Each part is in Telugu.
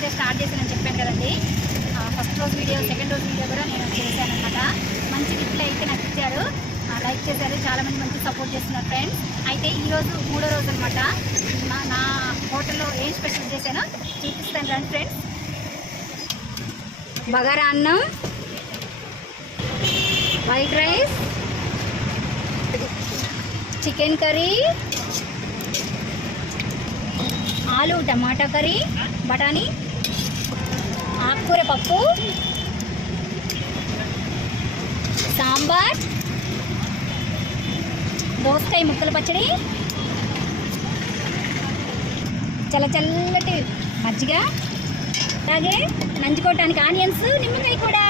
అయితే స్టార్ట్ చేశానని చెప్పాను కదండి. ఫస్ట్ రోజు వీడియో, సెకండ్ రోజు వీడియో కూడా నేను చేశాను అనమాట. మంచి రిప్లై అయితే నాకు ఇచ్చారు, లైక్ చేశారు, చాలామంది మంచి సపోర్ట్ చేస్తున్నారు ఫ్రెండ్స్. అయితే ఈరోజు మూడో రోజు అనమాట. నా హోటల్లో ఏం స్పెషల్ చేశానో చూపిస్తాను రండి ఫ్రెండ్స్. బగారా అన్నం, వైట్ రైస్, చికెన్ కర్రీ, ఆలు టమాటా కర్రీ, బఠానీ, ఆకుకూర పప్పు, సాంబార్, దోసకాయ ముక్కల పచ్చడి, చల్లటి మజ్జిగ, అలాగే నంచుకోవటానికి ఆనియన్స్, నిమ్మకాయ కూడా.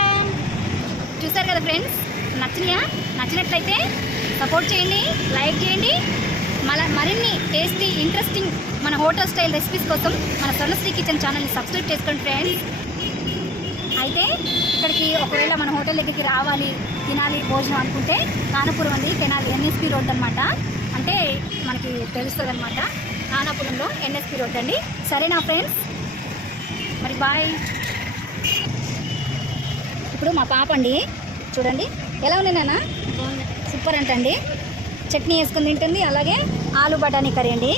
చూసారు కదా ఫ్రెండ్స్, నచ్చినట్లయితే సపోర్ట్ చేయండి, లైక్ చేయండి. మరిన్ని టేస్టీ ఇంట్రెస్టింగ్ మన హోటల్ స్టైల్ రెసిపీస్ కోసం మన స్వర్ణశ్రీ కిచెన్ ఛానల్ని సబ్స్క్రైబ్ చేసుకోండి ఫ్రెండ్స్. అయితే ఇక్కడికి ఒకవేళ మన హోటల్ దగ్గరికి రావాలి, తినాలి భోజనం అనుకుంటే కానపురం అండి, తెనాలి ఎన్ఎస్పి రోడ్ అనమాట. అంటే మనకి తెలుస్తుంది అనమాట, కానాపురంలో ఎన్ఎస్పి రోడ్ అండి. సరేనా ఫ్రెండ్స్, మరి బాయ్. ఇప్పుడు మా పాప అండి, చూడండి ఎలా ఉంది నాన్న, సూపర్ అంటండి. చట్నీ వేసుకుని తింటుంది, అలాగే ఆలు బఠానీ కర్రీ అండి.